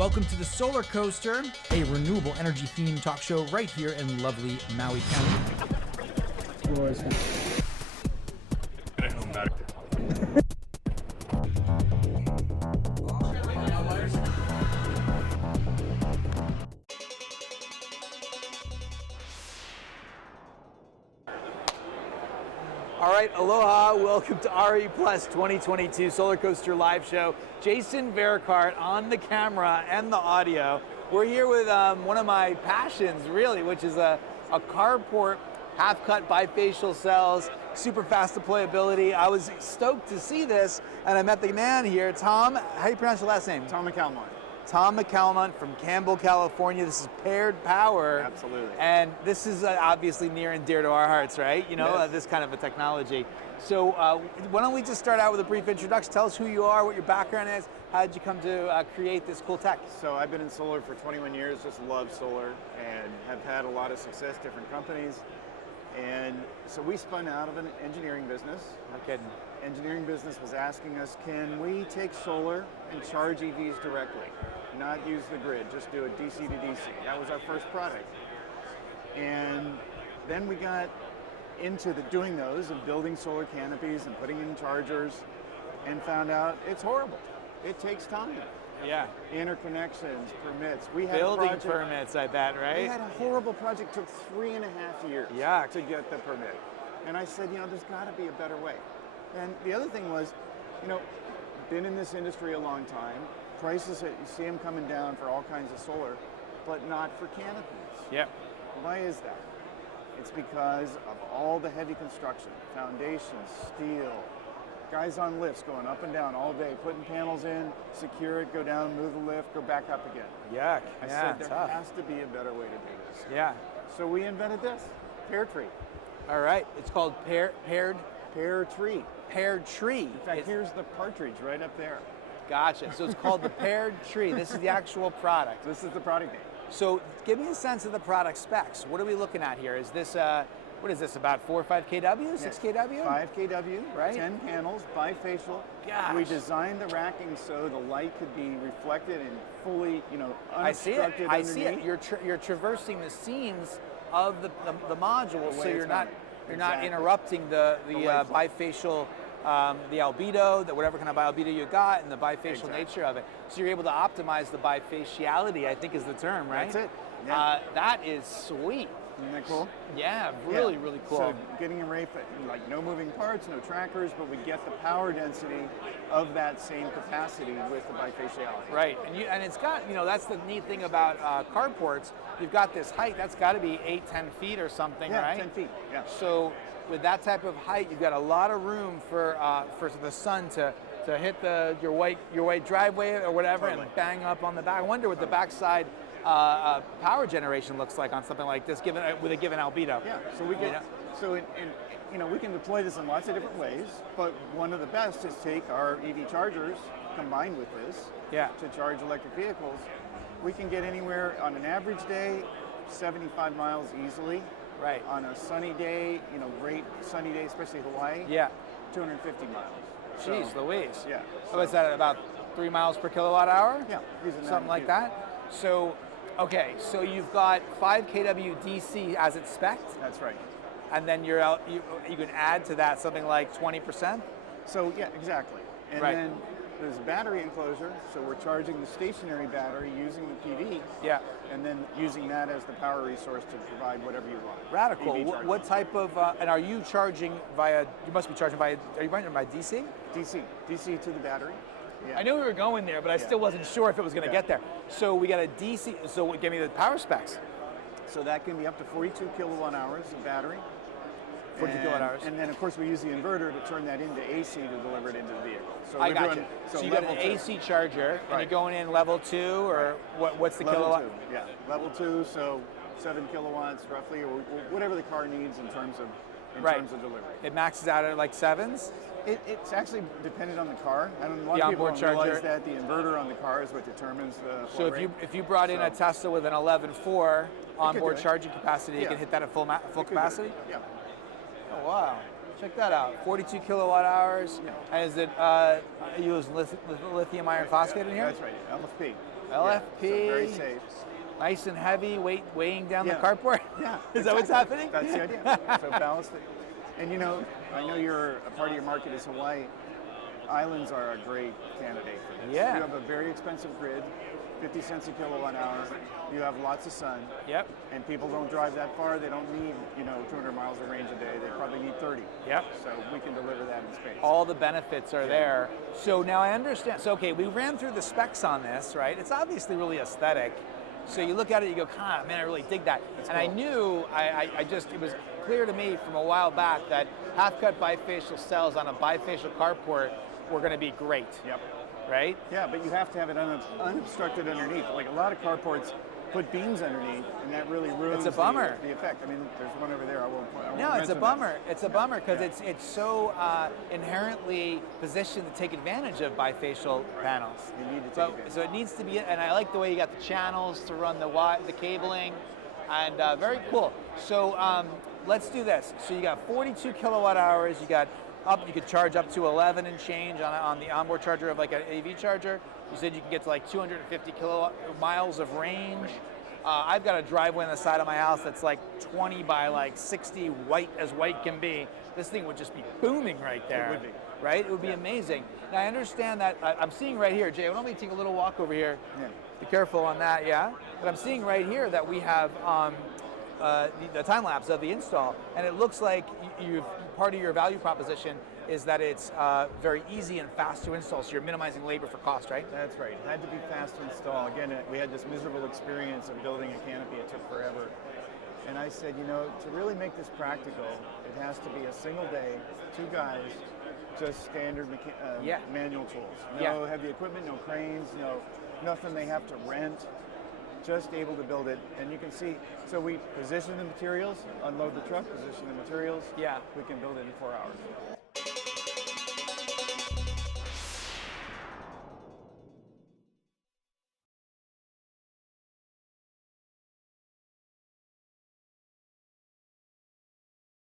Welcome to the Solar Coaster, a renewable energy themed talk show right here in lovely Maui County. All right, aloha, welcome to RE Plus 2022 Solar Coaster Live Show. Jason Vericart on the camera and the audio. We're here with one of my passions, really, which is a carport, half-cut bifacial cells, super fast deployability. I was stoked to see this, and I met the man here, Tom. How do you pronounce your last name? Tom McCalmont. Tom McCalmont from Campbell, California. This is Paired Power. Absolutely. And this is obviously near and dear to our hearts, right? You know, Yes. this kind of a technology. So why don't we just start out with a brief introduction. Tell us who you are, what your background is. How did you come to create this cool tech? So I've been in solar for 21 years, just love solar, and have had a lot of success, different companies. And so we spun out of an engineering business. No kidding. Engineering business was asking us, can we take solar and charge EVs directly? Not use the grid, just do it DC to DC. That was our first product. And then we got into doing those and building solar canopies and putting in chargers and found out it's horrible. It takes time. Yeah. Interconnections, permits. We had Building permits, I bet, right? We had a horrible project, took 3.5 years Yuck. to get the permit. And I said, there's gotta be a better way. And the other thing was, been in this industry a long time, prices, you see them coming down for all kinds of solar, but not for canopies. Yep. Why is that? It's because of all the heavy construction, foundations, steel, guys on lifts going up and down all day, putting panels in, secure it, go down, move the lift, go back up again. Yuck. I Yeah, said there tough. has to be a better way to do this. Yeah. So we invented this, Pear Tree. All right. It's called Pear Tree. Paired Tree. In fact, here's the partridge right up there. Gotcha. So it's called the Paired Tree. This is the actual product. This is the product name. So give me a sense of the product specs. What are we looking at here? Is this, what is this, about 4 or 5 kW, 6 kW? 5 kW, Right. 10 panels, bifacial. Gosh. We designed the racking so the light could be reflected and fully, I see it. unobstructed I see it. underneath. You're traversing the seams of the module, The way so you're it's not mounted. you're not Exactly. interrupting the light flow. bifacial, the albedo, whatever kind of albedo you got, and the bifacial Exactly. nature of it. So you're able to optimize the bifaciality, I think is the term, right? That's it. Yeah. That is sweet. Isn't that cool? Yeah, really, Yeah. really cool. So getting a rate, like no moving parts, no trackers, but we get the power density of that same capacity with the bifaciality. Right, and it's got, that's the neat thing about carports. You've got this height, that's got to be 8-10 feet or something, Yeah, right? 10 feet, yeah. So with that type of height, you've got a lot of room for the sun to hit your white driveway or whatever, Totally. and bang up on the back. I wonder what the backside power generation looks like on something like this, with a given albedo. Yeah, so we get, we can deploy this in lots of different ways, but one of the best is take our EV chargers combined with this to charge electric vehicles. We can get anywhere on an average day, 75 miles easily. Right. On a sunny day, great sunny day, especially Hawaii, 250 miles. Jeez Louise. Yeah. So is that about 3 miles per kilowatt hour? Yeah, using Something like that? So, okay, so you've got 5 kW DC as it's spec'd, That's right. and then you can add to that something like 20%? So yeah, exactly. And Right. then there's a battery enclosure, so we're charging the stationary battery using the PV, Yeah. and then using that as the power resource to provide whatever you want. Radical. EV charging. What type of, and are you charging via, you must be charging via, are you running by DC? DC to the battery. Yeah. I knew we were going there, but I still wasn't sure if it was going to Yeah. get there. So we got a DC, so give me the power specs. So that can be up to 42 kilowatt hours of battery. 42 kilowatt hours. And then of course we use the inverter to turn that into AC to deliver it into the vehicle. So I we're got doing, you. So So you got level an 2. AC charger, and Right. you're going in level 2, or what's the Level kilowatt? 2, yeah. Level 2, so 7 kilowatts roughly, or whatever the car needs in terms of delivery. It maxes out at like 7s? It's actually dependent on the car. I don't know, a lot The of people onboard don't realize charger. that the inverter on the car is what determines the So flow if rate. you brought in a So- Tesla with an 11.4 onboard do it. charging capacity, you Yeah. can hit that at full It could do it. capacity? Yeah. Oh, wow. Check that out. 42 kilowatt hours. Yeah. And is it you use lithium iron phosphate in here? That's right, LFP. LFP. So very safe. Nice and heavy, weighing down the Yeah. carport. Yeah. Is that what's happening? That's the idea. So ballast it. And I know a part of your market is Hawaii. Islands are a great candidate for this. Yeah. You have a very expensive grid, 50 cents a kilowatt hour. You have lots of sun. Yep. And people don't drive that far. They don't need, 200 miles of range a day. They probably need 30. Yep. So we can deliver that in space. All the benefits are there. So now I understand. So okay, we ran through the specs on this, right? It's obviously really aesthetic. So you look at it, you go, man, I really dig that. That's and cool. I knew, it was clear to me from a while back that half-cut bifacial cells on a bifacial carport were going to be great. Yep. Right? Yeah, but you have to have it unobstructed underneath. Like a lot of carports put beams underneath, and that really ruins It's a bummer. The effect. I mean, there's one over there. I won't No, it's a mention bummer. that. It's a bummer because it's so inherently positioned to take advantage of bifacial panels. You need to take advantage. So it needs to be, and I like the way you got the channels to run the cabling, and very cool. So let's do this. So you got 42 kilowatt hours. You could charge up to 11 and change on the onboard charger of like an AV charger. You said you can get to like 250 miles of range. I've got a driveway on the side of my house that's like 20 by like 60, white as white can be. This thing would just be booming right there. It would be. Right? It would be amazing. Now I understand that, I'm seeing right here, Jay, why don't we take a little walk over here? Yeah. Be careful on that, yeah? But I'm seeing right here that we have the time lapse of the install, and it looks like part of your value proposition is that it's very easy and fast to install, so you're minimizing labor for cost, right? That's right. It had to be fast to install. Again, we had this miserable experience of building a canopy. It took forever. And I said, to really make this practical, it has to be a single day, 2 guys, just standard manual tools. No heavy equipment, no cranes, nothing they have to rent. Just able to build it, and you can see, so we position the materials, unload the truck, position the materials, Yeah. we can build it in 4 hours.